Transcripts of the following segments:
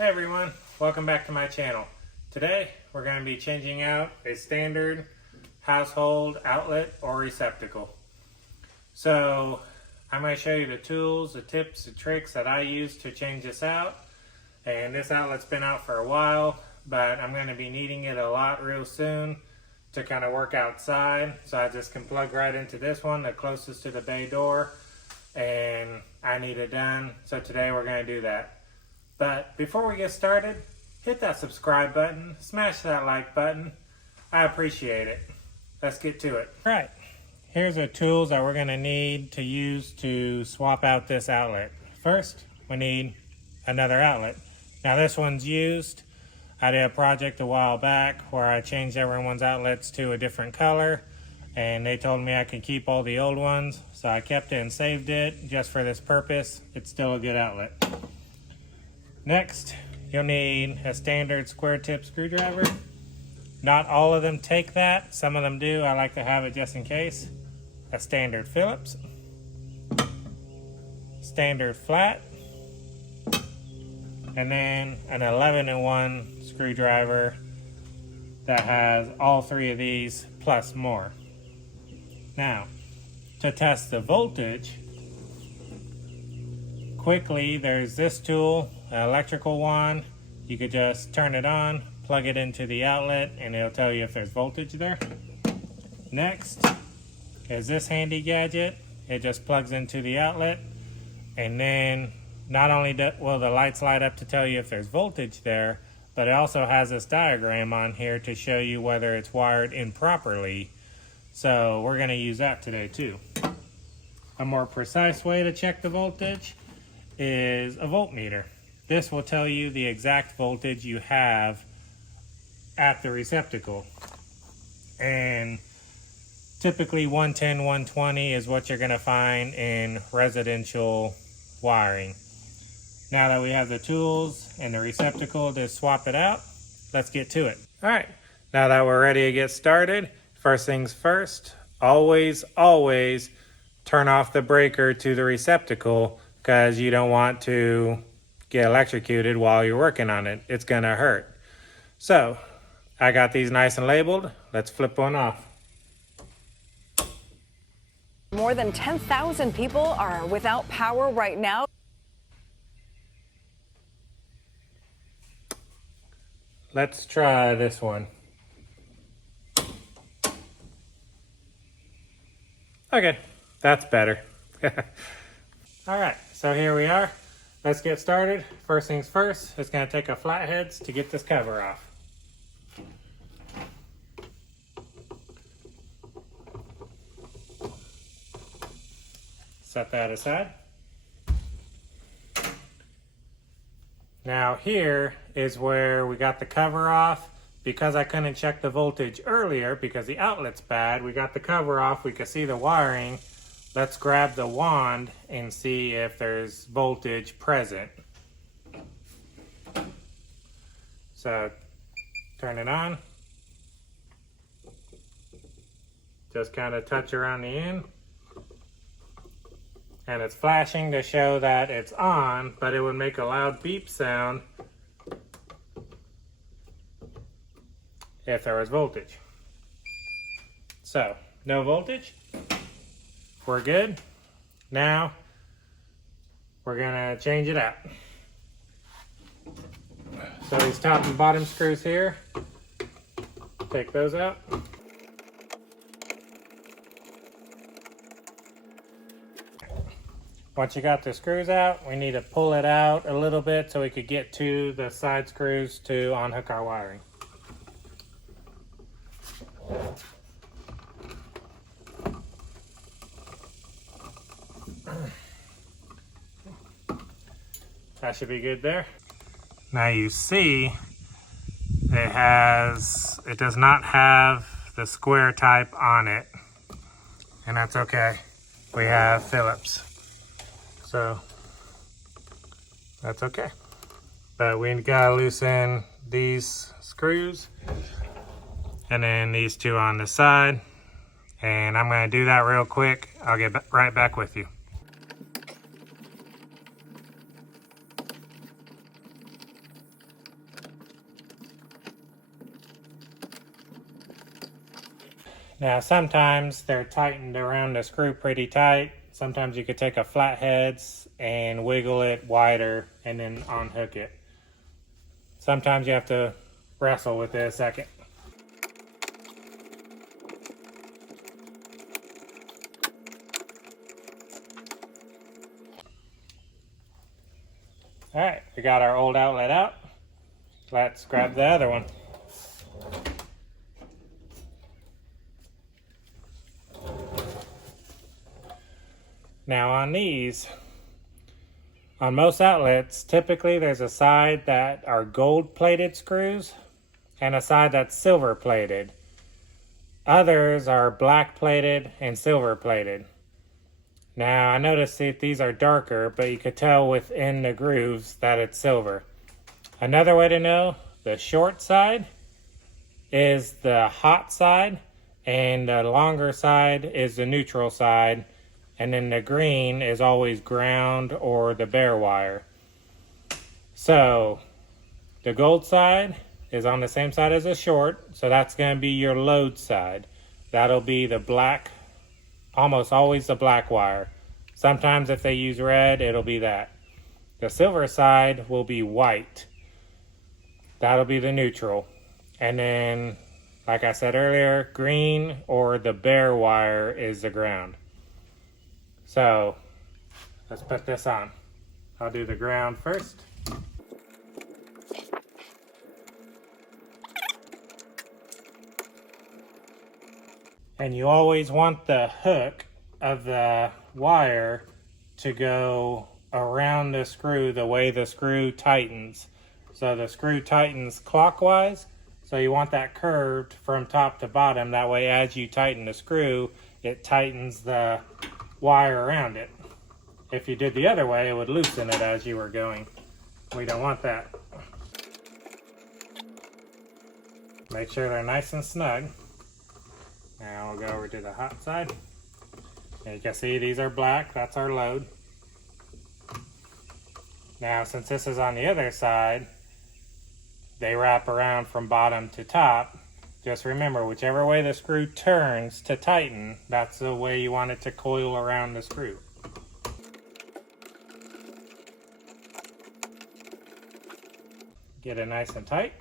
Hey everyone, welcome back to my channel. Today we're going to be changing out a standard household outlet or receptacle. So I'm going to show you the tools, the tips, the tricks that I use to change this out. And this outlet's been out for a while, but I'm going to be needing it a lot real soon to kind of work outside. So I just can plug right into this one, the closest to the bay door, and I need it done. So today we're going to do that. But before we get started, hit that subscribe button, smash that like button. I appreciate it. Let's get to it. All right, here's the tools that we're going to need to use to swap out this outlet. First, we need another outlet. Now this one's used. I did a project a while back where I changed everyone's outlets to a different color, and they told me I could keep all the old ones, so I kept it and saved it just for this purpose. It's still a good outlet. Next, you'll need a standard square tip screwdriver. Not all of them take that, some of them do. I like to have it just in case. A standard Phillips, standard flat, and then an 11-in-1 screwdriver that has all three of these plus more. Now, to test the voltage, quickly there's this tool, an electrical one. You could just turn it on, plug it into the outlet, and it'll tell you if there's voltage there. Next is this handy gadget. It just plugs into the outlet, and then not only will the lights light up to tell you if there's voltage there, but it also has this diagram on here to show you whether it's wired improperly. So we're going to use that today too. A more precise way to check the voltage is a voltmeter. This will tell you the exact voltage you have at the receptacle. And typically 110, 120 is what you're going to find in residential wiring. Now that we have the tools and the receptacle to swap it out, let's get to it. All right, now that we're ready to get started, first things first, always turn off the breaker to the receptacle, because you don't want to get electrocuted while you're working on it. It's gonna hurt. So I got these nice and labeled. Let's flip one off. More than 10,000 people are without power right now. Let's try this one. Okay, that's better. All right, so here we are. Let's get started. First things first, it's going to take a flatheads to get this cover off. Set that aside. Now here is where we got the cover off. Because I couldn't check the voltage earlier because the outlet's bad, we got the cover off, we could see the wiring. Let's grab the wand and see if there's voltage present. So turn it on. Just kind of touch around the end. And it's flashing to show that it's on, but it would make a loud beep sound if there was voltage. So, no voltage. We're good. Now, we're gonna change it out. So these top and bottom screws here, take those out. Once you got the screws out, we need to pull it out a little bit so we could get to the side screws to unhook our wiring. That should be good there. Now you see it does not have the square type on it, and that's okay. We have Phillips, so that's okay. But we gotta loosen these screws and then these two on the side, and I'm gonna do that real quick. I'll get right back with you. Now sometimes they're tightened around the screw pretty tight. Sometimes you could take a flatheads and wiggle it wider and then unhook it. Sometimes you have to wrestle with it a second. Alright, we got our old outlet out. Let's grab the other one. Now on these, on most outlets, typically there's a side that are gold plated screws and a side that's silver plated. Others are black plated and silver plated. Now I noticed that these are darker, but you could tell within the grooves that it's silver. Another way to know, the short side is the hot side and the longer side is the neutral side. And then the green is always ground or the bare wire. So the gold side is on the same side as the short, so that's going to be your load side. That'll be the black, almost always the black wire. Sometimes if they use red, it'll be that. The silver side will be white. That'll be the neutral. And then, like I said earlier, green or the bare wire is the ground. So, let's put this on. I'll do the ground first. And you always want the hook of the wire to go around the screw the way the screw tightens. So the screw tightens clockwise, so you want that curved from top to bottom. That way as you tighten the screw, it tightens the wire around it. If you did the other way, it would loosen it as you were going. We don't want that. Make sure they're nice and snug. Now we'll go over to the hot side. And you can see these are black, that's our load. Now since this is on the other side, they wrap around from bottom to top. Just remember, whichever way the screw turns to tighten, that's the way you want it to coil around the screw. Get it nice and tight.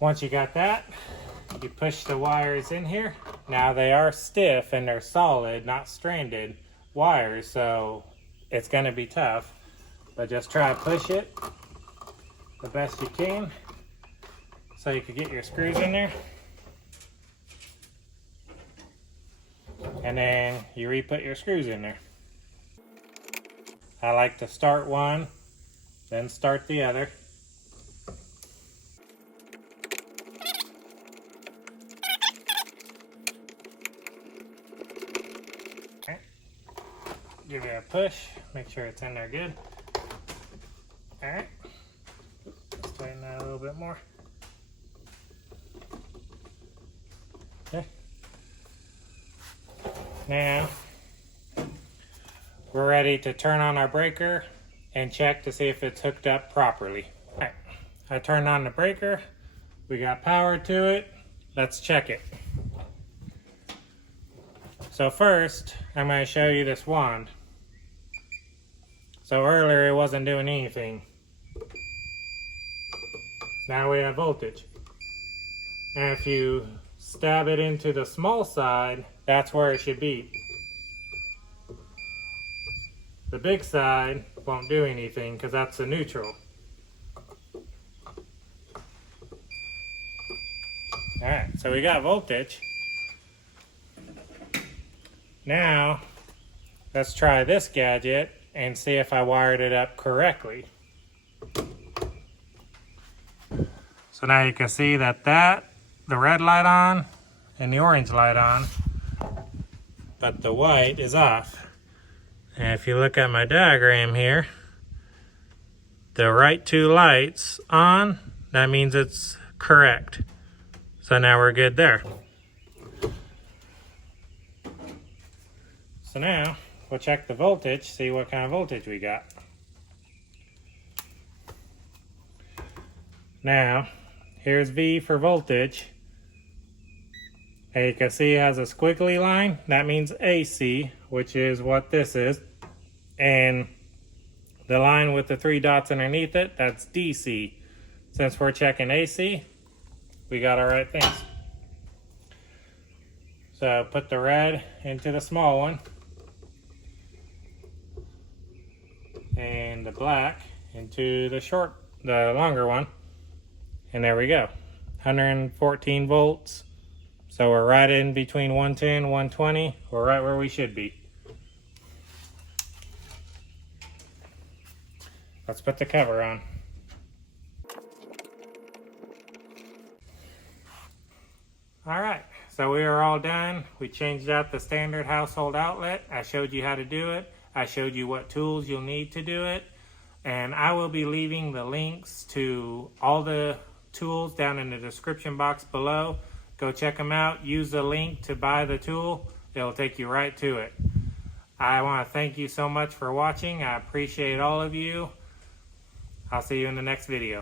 Once you got that, you push the wires in here. Now they are stiff and they're solid, not stranded wires, so it's going to be tough. But just try to push it the best you can so you can get your screws in there. And then you re-put your screws in there. I like to start one, then start the other. Okay. Give it a push, make sure it's in there good. Alright. Tighten that a little bit more. Okay. Now we're ready to turn on our breaker and check to see if it's hooked up properly. Alright, I turned on the breaker. We got power to it. Let's check it. So first, I'm going to show you this wand. So earlier it wasn't doing anything. Now we have voltage. And if you stab it into the small side, that's where it should be. The big side won't do anything because that's the neutral. Alright, so we got voltage. Now, let's try this gadget and see if I wired it up correctly. So now you can see that the red light on and the orange light on, but the white is off. And if you look at my diagram here, the right two lights on, that means it's correct. So now we're good there. So now we'll check the voltage, see what kind of voltage we got. Now, Here's V for voltage. And you can see it has a squiggly line. That means AC, which is what this is. And the line with the 3 dots underneath it, that's DC. Since we're checking AC, we got our right things. So put the red into the small one. And the black into the longer one. And there we go. 114 volts. So we're right in between 110, 120. We're right where we should be. Let's put the cover on. Alright, so we are all done. We changed out the standard household outlet. I showed you how to do it. I showed you what tools you'll need to do it. And I will be leaving the links to all the tools down in the description box below. Go check them out. Use the link to buy the tool. It'll take you right to it. I want to thank you so much for watching. I appreciate all of you. I'll see you in the next video.